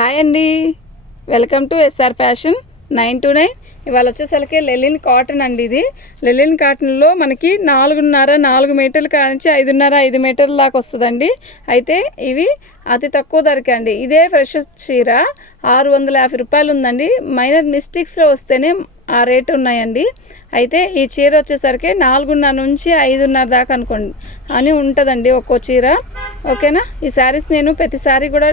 Hi అండి. Welcome to SR fashion nine to nine. ఇవాళ వచ్చేసరికి లెలిన్ కాటన్ అండి ఇది. లెలిన్ కాటన్లో మనకి నాలుగున్నర నాలుగు మీటర్ల కానించి ఐదున్నర ఐదు మీటర్ల దాకా వస్తుందండి. అయితే ఇవి అతి తక్కువ ధరకే అండి. ఇదే ఫ్రెష్ చీర ఆరు వందల యాభై రూపాయలు ఉందండి. మైనర్ మిస్టేక్స్లో వస్తేనే ఆ రేటు ఉన్నాయండి. అయితే ఈ చీర వచ్చేసరికి నాలుగున్నర నుంచి ఐదున్నర దాకా అనుకోండి అని ఉంటుందండి ఒక్కో చీర. ఓకేనా? ఈ శారీస్ నేను ప్రతిసారి కూడా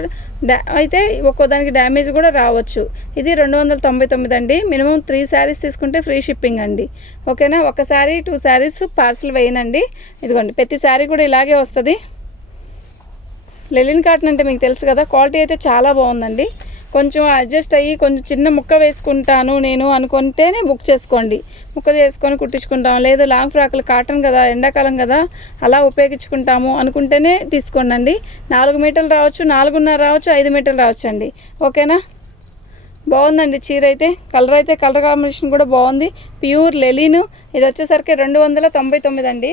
డా అయితే ఒక్కో దానికి డ్యామేజ్ కూడా రావచ్చు. ఇది రెండు వందల తొంభై తొమ్మిది అండి. మినిమం త్రీ శారీస్ తీసుకుంటే ఫ్రీ షిప్పింగ్ అండి. ఓకేనా? ఒక శారీ టూ శారీస్ పార్సల్ వేయనండి. ఇదిగోండి ప్రతి శారీ కూడా ఇలాగే వస్తుంది. లెలిన్ కాటన్ అంటే మీకు తెలుసు కదా క్వాలిటీ అయితే చాలా బాగుందండి. కొంచెం అడ్జస్ట్ అయ్యి కొంచెం చిన్న ముక్క వేసుకుంటాను నేను అనుకుంటేనే బుక్ చేసుకోండి. ముక్క చేసుకొని కుట్టించుకుంటాం లేదు లాంగ్ ఫ్రాక్లు కాటన్ కదా ఎండాకాలం కదా అలా ఉపయోగించుకుంటాము అనుకుంటేనే తీసుకోండి నాలుగు మీటర్లు రావచ్చు నాలుగున్నర రావచ్చు ఐదు మీటర్లు రావచ్చు అండి. ఓకేనా? బాగుందండి చీర అయితే. కలర్ అయితే కలర్ కాంబినేషన్ కూడా బాగుంది. ప్యూర్ లెలిన్ ఇది వచ్చేసరికి రెండు వందల తొంభై తొమ్మిది అండి.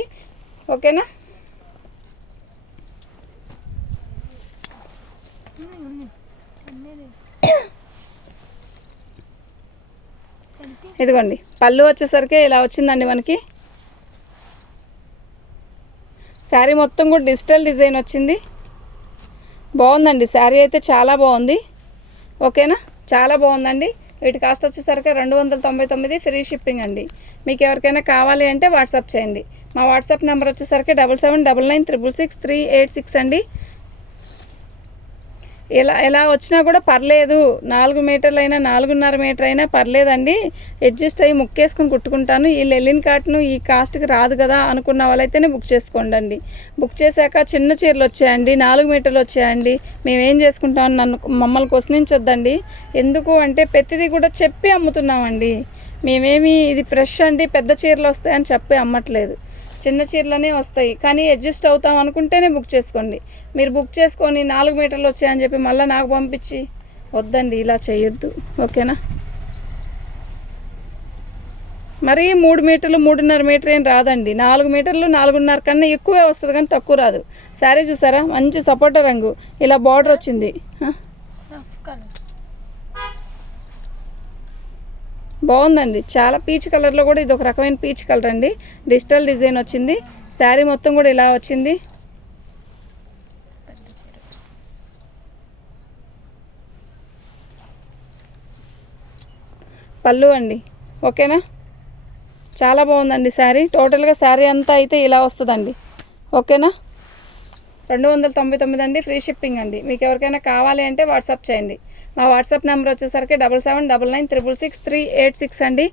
ఓకేనా? ఇదిగోండి. పళ్ళు వచ్చేసరికి ఇలా వచ్చిందండి మనకి. శారీ మొత్తం కూడా డిజిటల్ డిజైన్ వచ్చింది. బాగుందండి. శారీ అయితే చాలా బాగుంది. ఓకేనా? చాలా బాగుందండి. వీటి కాస్ట్ వచ్చేసరికి రెండు వందల తొంభై తొమ్మిది ఫ్రీ షిప్పింగ్ అండి. మీకు ఎవరికైనా కావాలి అంటే వాట్సాప్ చేయండి. మా వాట్సాప్ నెంబర్ వచ్చేసరికి double seven double nine triple six three eight six అండి. ఎలా ఎలా వచ్చినా కూడా పర్లేదు. నాలుగు మీటర్లు అయినా నాలుగున్నర మీటర్ అయినా పర్లేదండి. అడ్జస్ట్ అయ్యి ముక్కేసుకుని కుట్టుకుంటాను. ఈ లెలిన్ కాటను ఈ కాస్ట్కి రాదు కదా అనుకున్న వాళ్ళైతేనే బుక్ చేసుకోండి అండి బుక్ చేశాక చిన్న చీరలు వచ్చాయండి. నాలుగు మీటర్లు వచ్చాయండి. మేమేం చేసుకుంటాం? నన్ను మమ్మల్ని క్వశ్చనించొద్దండి ఎందుకు అంటే ప్రతిదీ కూడా చెప్పి అమ్ముతున్నామండి. మేమేమి ఇది ఫ్రెష్ అండి పెద్ద చీరలు వస్తాయని చెప్పి అమ్మట్లేదు. చిన్న చీరలనే వస్తాయి. కానీ అడ్జస్ట్ అవుతాం అనుకుంటేనే బుక్ చేసుకోండి. మీరు బుక్ చేసుకొని నాలుగు మీటర్లు వచ్చాయని చెప్పి మళ్ళీ నాకు పంపించి వద్దండి ఇలా చేయొద్దు. ఓకేనా? మరీ మూడు మీటర్లు మూడున్నర మీటర్ ఏం రాదండి. నాలుగు మీటర్లు నాలుగున్నర కన్నా ఎక్కువే వస్తుంది కానీ తక్కువ రాదు. శారీ చూసారా? మంచి సపోటా రంగు. ఇలా బార్డర్ వచ్చింది. బాగుందండి. చాలా పీచ్ కలర్లో కూడా ఇది ఒక రకమైన పీచ్ కలర్ అండి. డిజిటల్ డిజైన్ వచ్చింది. శారీ మొత్తం కూడా ఇలా వచ్చింది. పళ్ళు అండి. ఓకేనా? చాలా బాగుందండి శారీ. టోటల్గా శారీ అంతా అయితే ఇలా వస్తుందండి. ఓకేనా? రెండు వందల తొంభై తొమ్మిది అండి. ఫ్రీ షిప్పింగ్ అండి. మీకు ఎవరికైనా కావాలి అంటే వాట్సాప్ చేయండి. మా వాట్సాప్ నెంబర్ వచ్చేసరికి double seven double nine triple six three eight six అండి.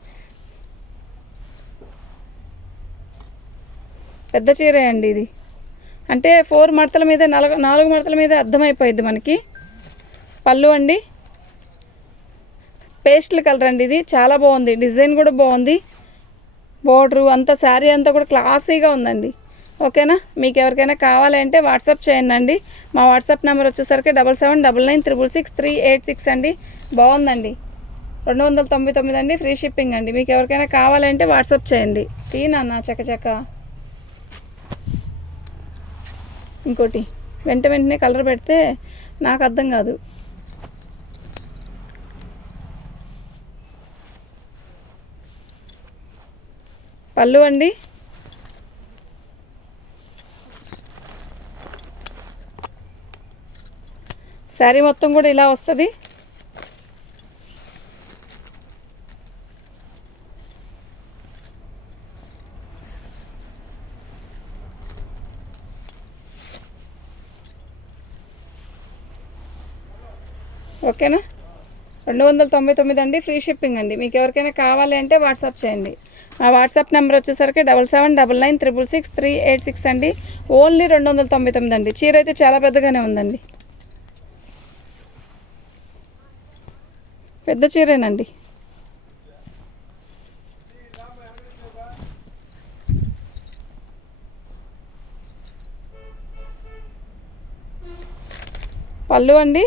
పెద్ద చీరే అండి ఇది. అంటే ఫోర్ మడతల మీద నాలుగు నాలుగు మడతల మీద అర్థమైపోయింది మనకి. పళ్ళు అండి. పేస్ట్ల కలర్ అండి ఇది. చాలా బాగుంది. డిజైన్ కూడా బాగుంది. బోర్డరు అంతా శారీ అంతా కూడా క్లాసీగా ఉందండి. ఓకేనా? మీకు ఎవరికైనా కావాలంటే వాట్సాప్ చేయండి అండి మా వాట్సాప్ నెంబర్ వచ్చేసరికి double seven double nine triple six three eight six అండి. బాగుందండి. రెండు వందల తొంభై తొమ్మిది అండి ఫ్రీ షిప్పింగ్ అండి. మీకు ఎవరికైనా కావాలంటే వాట్సాప్ చేయండి. తీ నాన్న చకచక ఇంకోటి వెంట వెంటనే కలర్ పెడితే నాకు అర్థం కాదు. పళ్ళు అండి. శారీ మొత్తం కూడా ఇలా వస్తుంది. ఓకేనా? రెండు వందల తొంభై తొమ్మిది అండి ఫ్రీ షిప్పింగ్ అండి. మీకు ఎవరికైనా కావాలి అంటే వాట్సాప్ చేయండి. మా వాట్సాప్ నెంబర్ వచ్చేసరికి double seven double nine triple six three eight six అండి. ఓన్లీ రెండు వందల తొంభై తొమ్మిది అండి. చీర అయితే చాలా పెద్దగానే ఉందండి. పెద్ద చీరేనండి. పళ్ళు అండి.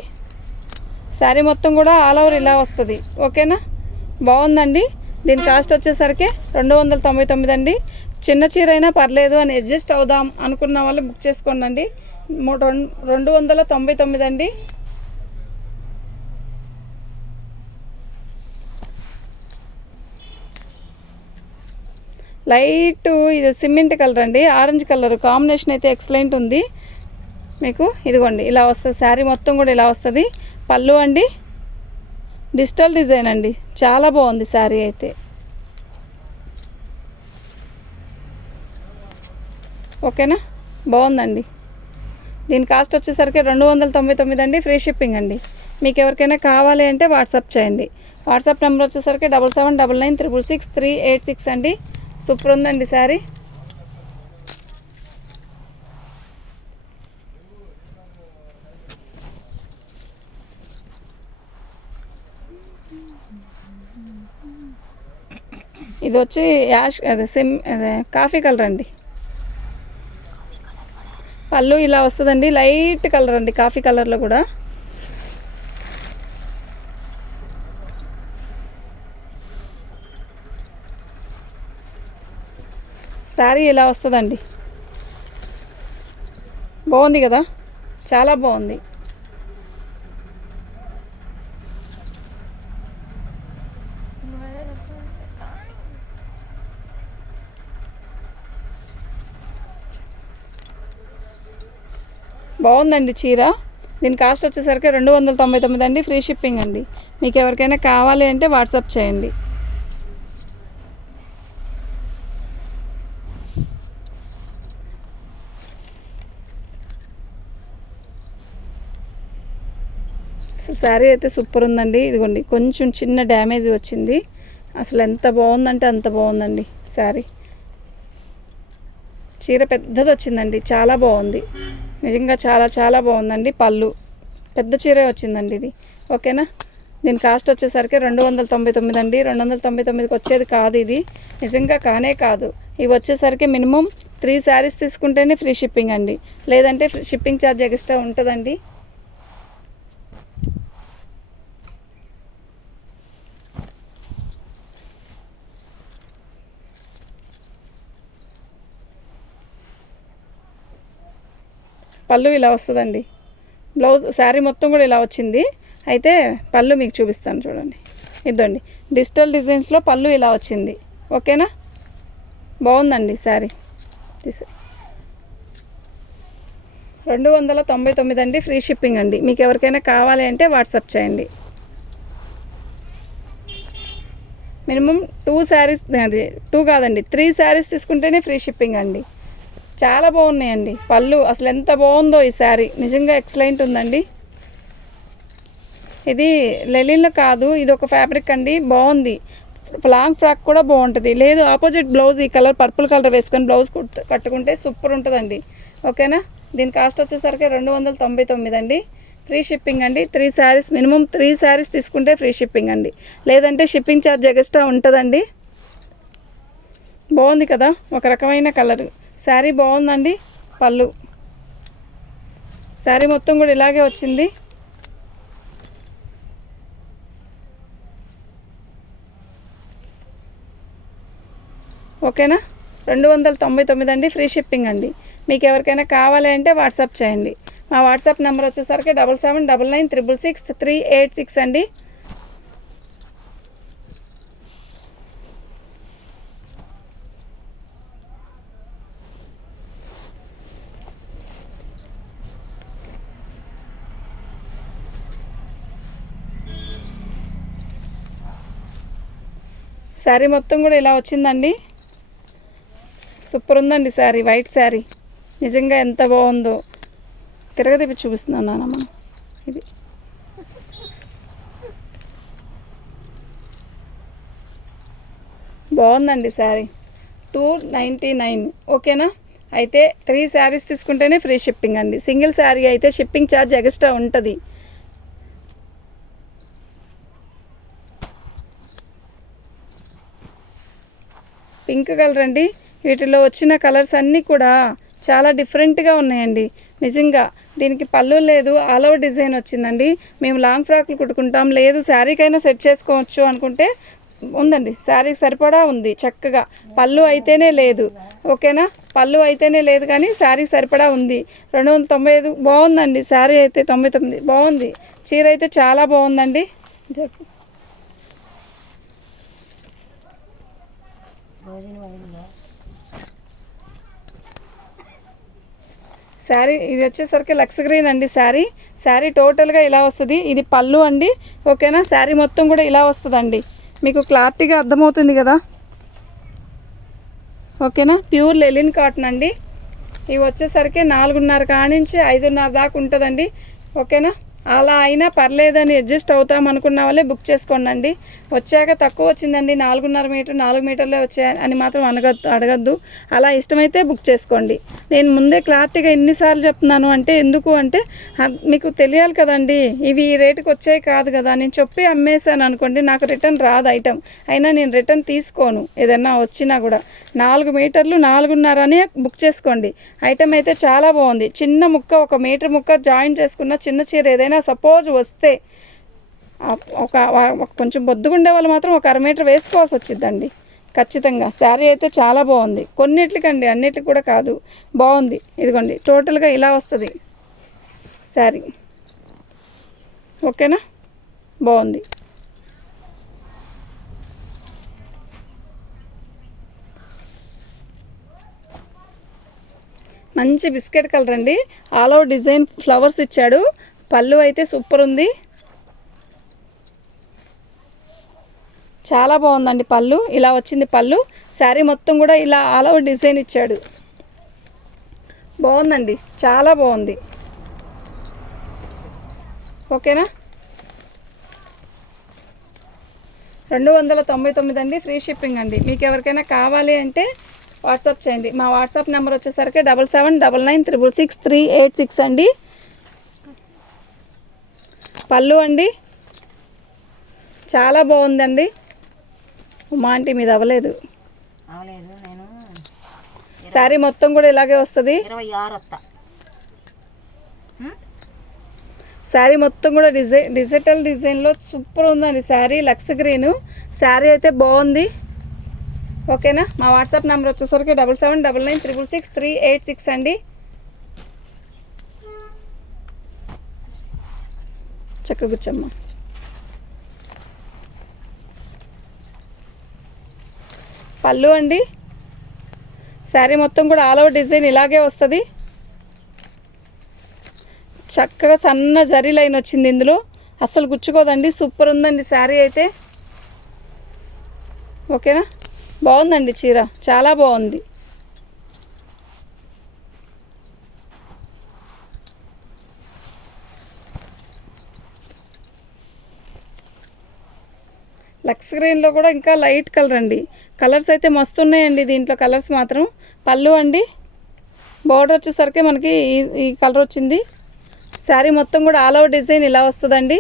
శారీ మొత్తం కూడా ఆల్ ఓవర్ ఇలా వస్తుంది. ఓకేనా? బాగుందండి. దీని కాస్ట్ వచ్చేసరికి రెండు వందల తొంభై తొమ్మిది అండి. చిన్న చీర అయినా పర్లేదు అని అడ్జస్ట్ అవుదాం అనుకున్న వాళ్ళు బుక్ చేసుకోండి అండి రెండు వందల తొంభై తొమ్మిది అండి. లైట్ ఇది సిమెంట్ కలర్ అండి ఆరెంజ్ కలర్. కాంబినేషన్ అయితే ఎక్సలెంట్ ఉంది. మీకు ఇదిగోండి ఇలా వస్తుంది శారీ మొత్తం కూడా ఇలా వస్తుంది. పళ్ళు అండి డిజిటల్ డిజైన్ అండి. చాలా బాగుంది శారీ అయితే. ఓకేనా? బాగుందండి. దీని కాస్ట్ వచ్చేసరికి రెండు వందల తొంభై తొమ్మిది అండి ఫ్రీ షిప్పింగ్ అండి. మీకు ఎవరికైనా కావాలి అంటే వాట్సాప్ చేయండి. వాట్సాప్ నెంబర్ వచ్చేసరికి double seven double nine triple six three eight six అండి. సూపర్ ఉందండి శారీ ఇది వచ్చి యాష్ అదే సిమ్ అదే కాఫీ కలర్ అండి. పళ్ళు ఇలా వస్తుందండి లైట్ కలర్ అండి కాఫీ కలర్లో కూడా. శారీ ఇలా వస్తుందండి. బాగుంది కదా? చాలా బాగుంది. బాగుందండి చీర. దీని కాస్ట్ వచ్చేసరికి రెండు వందల తొంభై తొమ్మిది అండి ఫ్రీ షిప్పింగ్ అండి. మీకు ఎవరికైనా కావాలి అంటే వాట్సాప్ చేయండి. శారీ అయితే సూపర్ ఉందండి. ఇదిగోండి కొంచెం చిన్న డ్యామేజ్ వచ్చింది. అసలు ఎంత బాగుందంటే అంత బాగుందండి శారీ. చీర పెద్దది వచ్చిందండి చాలా బాగుంది. నిజంగా చాలా చాలా బాగుందండి పళ్ళు. పెద్ద చీరే వచ్చిందండి ఇది. ఓకేనా? దీని కాస్ట్ వచ్చేసరికి రెండు వందల తొంభై తొమ్మిది అండి. రెండు వందల తొంభై తొమ్మిదికి వచ్చేది కాదు ఇది. నిజంగా కానే కాదు. ఇవి వచ్చేసరికి మినిమం త్రీ శారీస్ తీసుకుంటేనే ఫ్రీ షిప్పింగ్ అండి. లేదంటే షిప్పింగ్ ఛార్జ్ ఎక్స్ట్రా ఉంటుందండి. పళ్ళు ఇలా వస్తుందండి. బ్లౌజ్ శారీ మొత్తం కూడా ఇలా వచ్చింది. అయితే పళ్ళు మీకు చూపిస్తాను చూడండి. ఇదండి డిజిటల్ డిజైన్స్లో పళ్ళు ఇలా వచ్చింది. ఓకేనా? బాగుందండి శారీ. తీసే. రెండు వందల తొంభై తొమ్మిది అండి ఫ్రీ షిప్పింగ్ అండి. మీకు ఎవరికైనా కావాలి అంటే వాట్సాప్ చేయండి. మినిమం టూ శారీస్ అది టూ కాదండి త్రీ శారీస్ తీసుకుంటేనే ఫ్రీ షిప్పింగ్ అండి. చాలా బాగున్నాయండి. పళ్ళు అసలు ఎంత బాగుందో ఈ శారీ. నిజంగా ఎక్సలెంట్ ఉందండి. ఇది లెలిన్లో కాదు ఇది ఒక ఫ్యాబ్రిక్ అండి. బాగుంది. లాంగ్ ఫ్రాక్ కూడా బాగుంటుంది. లేదు ఆపోజిట్ బ్లౌజ్ ఈ కలర్ పర్పుల్ కలర్ వేసుకొని బ్లౌజ్ కట్టుకుంటే సూపర్ ఉంటుందండి. ఓకేనా? దీని కాస్ట్ వచ్చేసరికి రెండు వందల తొంభై తొమ్మిది అండి. ఫ్రీ షిప్పింగ్ అండి. Three saris minimum three saris తీసుకుంటే ఫ్రీ షిప్పింగ్ అండి. లేదంటే షిప్పింగ్ ఛార్జ్ ఎక్స్ట్రా ఉంటుందండి. బాగుంది కదా? ఒక రకమైన కలర్. శారీ బాగుందండి పళ్ళు. శారీ మొత్తం కూడా ఇలాగే వచ్చింది. ఓకేనా? రెండు వందల తొంభై తొమ్మిది అండి ఫ్రీ షిప్పింగ్ అండి. మీకు ఎవరికైనా కావాలి అంటే వాట్సాప్ చేయండి. మా వాట్సాప్ నెంబర్ వచ్చేసరికి double seven double nine triple six three eight six అండి. శారీ మొత్తం కూడా ఇలా వచ్చిందండి. సూపర్ ఉందండి శారీ వైట్ శారీ. నిజంగా ఎంత బాగుందో. తిరగదిప్పి చూపిస్తున్నాను నానమ్మ ఇది. బాగుందండి శారీ. Two ninety nine. ఓకేనా? అయితే త్రీ శారీస్ తీసుకుంటేనే ఫ్రీ షిప్పింగ్ అండి. సింగిల్ శారీ అయితే షిప్పింగ్ ఛార్జ్ ఎక్స్ట్రా ఉంటుంది. పింక్ కలర్ అండి. వీటిలో వచ్చిన కలర్స్ అన్నీ కూడా చాలా డిఫరెంట్గా ఉన్నాయండి. నిజంగా దీనికి పళ్ళు లేదు ఆల్ ఓవర్ డిజైన్ వచ్చిందండి. మేము లాంగ్ ఫ్రాక్లు కుట్టుకుంటాం. లేదు శారీకైనా సెట్ చేసుకోవచ్చు అనుకుంటే ఉందండి. శారీకి సరిపడా ఉంది చక్కగా. పళ్ళు అయితేనే లేదు. ఓకేనా పళ్ళు అయితేనే లేదు కానీ శారీ సరిపడా ఉంది. రెండు వందల తొంభై ఐదు బాగుందండి. శారీ అయితే తొంభై తొమ్మిది బాగుంది. చీర అయితే చాలా బాగుందండి. జరుపు. భోజనం శారీ ఇది వచ్చేసరికి లక్స్ గ్రీన్ అండి శారీ. శారీ టోటల్గా ఇలా వస్తుంది. ఇది పళ్ళు అండి. ఓకేనా? శారీ మొత్తం కూడా ఇలా వస్తుందండి. మీకు క్లారిటీగా అర్థమవుతుంది కదా? ఓకేనా? ప్యూర్ లెలిన్ కాటన్ అండి. ఇవి వచ్చేసరికి నాలుగున్నర కానించి ఐదున్నర దాకా ఉంటుందండి. ఓకేనా? అలా అయినా పర్లేదని అడ్జస్ట్ అవుతాం అనుకున్న వాళ్ళే బుక్ చేసుకోండి వచ్చాక తక్కువ వచ్చిందండి నాలుగున్నర మీటర్ నాలుగు మీటర్లే వచ్చాయి అని మాత్రం అనగద్దు అడగద్దు. అలా ఇష్టమైతే బుక్ చేసుకోండి. నేను ముందే క్లారిటీగా ఎన్నిసార్లు చెప్తున్నాను అంటే ఎందుకు అంటే మీకు తెలియాలి కదండి ఇవి ఈ రేటుకి వచ్చాయి కాదు కదా నేను చెప్పి అమ్మేశాను అనుకోండి నాకు రిటర్న్ రాదు ఐటమ్ అయినా నేను రిటర్న్ తీసుకోను ఏదన్నా వచ్చినా కూడా. నాలుగు మీటర్లు నాలుగున్నర అని బుక్ చేసుకోండి. ఐటమ్ అయితే చాలా బాగుంది. చిన్న ముక్క ఒక మీటర్ ముక్క జాయిన్ చేసుకున్న చిన్న చీర ఏదైనా సపోజ్ వస్తే ఒక ఒక కొంచెం బొద్దుగుండే వాళ్ళు మాత్రం ఒక అర మీటర్ వేసుకోవాల్సి వచ్చిందండి ఖచ్చితంగా. శారీ అయితే చాలా బాగుంది. కొన్నిట్లకండి అన్నిటికి కూడా కాదు. బాగుంది. ఇదిగోండి టోటల్గా ఇలా వస్తుంది. శారీ. ఓకేనా? బాగుంది. మంచి బిస్కెట్ కలర్ అండి. ఆల్ ఓవర్ డిజైన్ ఫ్లవర్స్ ఇచ్చాడు. పళ్ళు అయితే సూపర్ ఉంది. చాలా బాగుందండి పళ్ళు. ఇలా వచ్చింది పళ్ళు. శారీ మొత్తం కూడా ఇలా ఆల్ ఓవర్ డిజైన్ ఇచ్చాడు. బాగుందండి. చాలా బాగుంది. ఓకేనా? రెండు వందల తొంభై తొమ్మిది అండి ఫ్రీ షిప్పింగ్ అండి. మీకు ఎవరికైనా కావాలి అంటే వాట్సాప్ చేయండి. మా వాట్సాప్ నెంబర్ వచ్చేసరికి double seven double nine triple six three eight six అండి. పళ్ళు అండి. చాలా బాగుందండి. ఉమా ఆంటీ మీద అవ్వలేదు. శారీ మొత్తం కూడా ఇలాగే వస్తుంది. శారీ మొత్తం కూడా డిజైన్ డిజిటల్ డిజైన్లో సూపర్ ఉందండి శారీ లక్స్ గ్రీన్. శారీ అయితే బాగుంది. ఓకేనా? మా వాట్సాప్ నెంబర్ వచ్చేసరికి double seven double nine triple six three eight six అండి. చక్క కూర్చోమ్మ పళ్ళు అండి. శారీ మొత్తం కూడా ఆల్ ఓవర్ డిజైన్ ఇలాగే వస్తుంది. చక్కగా సన్న జరీ లైన్ వచ్చింది ఇందులో. అస్సలు గుచ్చుకోదండి సూపర్ ఉందండి శారీ అయితే. ఓకేనా? బాగుందండి చీర చాలా బాగుంది. లక్స్ గ్రీన్లో కూడా ఇంకా లైట్ కలర్ అండి. కలర్స్ అయితే మస్తు ఉన్నాయండి దీంట్లో కలర్స్ మాత్రం. పళ్ళు అండి. బార్డర్ వచ్చేసరికి మనకి ఈ ఈ కలర్ వచ్చింది. శారీ మొత్తం కూడా ఆల్ ఓవర్ డిజైన్ ఇలా వస్తుందండి.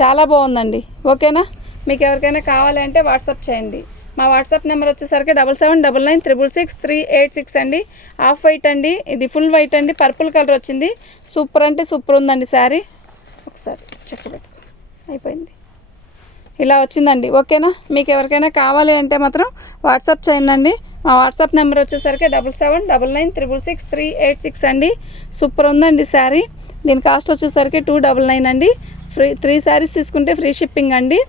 చాలా బాగుందండి. ఓకేనా? మీకు ఎవరికైనా కావాలి అంటే వాట్సాప్ చేయండి. మా వాట్సాప్ నెంబర్ వచ్చేసరికి double seven double nine triple six three eight six అండి. హాఫ్ వైట్ అండి. ఇది ఫుల్ వైట్ అండి. పర్పుల్ కలర్ వచ్చింది. సూపర్ అంటే సూపర్ ఉందండి శారీ. ఒకసారి చెక్క అయిపోయింది. ఇలా వచ్చిందండి. ఓకేనా? మీకు ఎవరికైనా కావాలి అంటే మాత్రం వాట్సాప్ చేయండి మా వాట్సాప్ నెంబర్ వచ్చేసరికి double seven double nine triple six three eight six అండి. సూపర్ ఉందండి శారీ. దీని కాస్ట్ వచ్చేసరికి టూ డబల్ నైన్ అండి. ఫ్రీ త్రీ శారీస్ తీసుకుంటే ఫ్రీ షిప్పింగ్ అండి.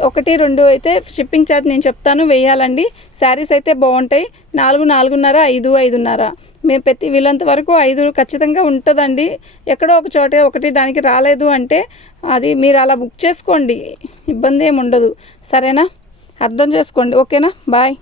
ఒకటి రెండు అయితే షిప్పింగ్ ఛార్జ్ నేను చెప్తాను వేయాలండి. శారీస్ అయితే బాగుంటాయి. నాలుగు నాలుగున్నర ఐదు ఐదున్నర. మేము ప్రతి వీళ్ళంత వరకు ఐదు ఖచ్చితంగా ఉంటుందండి. ఎక్కడో ఒక చోట ఒకటి దానికి రాలేదు అంటే అది మీరు అలా బుక్ చేసుకోండి. ఇబ్బంది ఏమి ఉండదు. సరేనా? అర్థం చేసుకోండి. ఓకేనా? బాయ్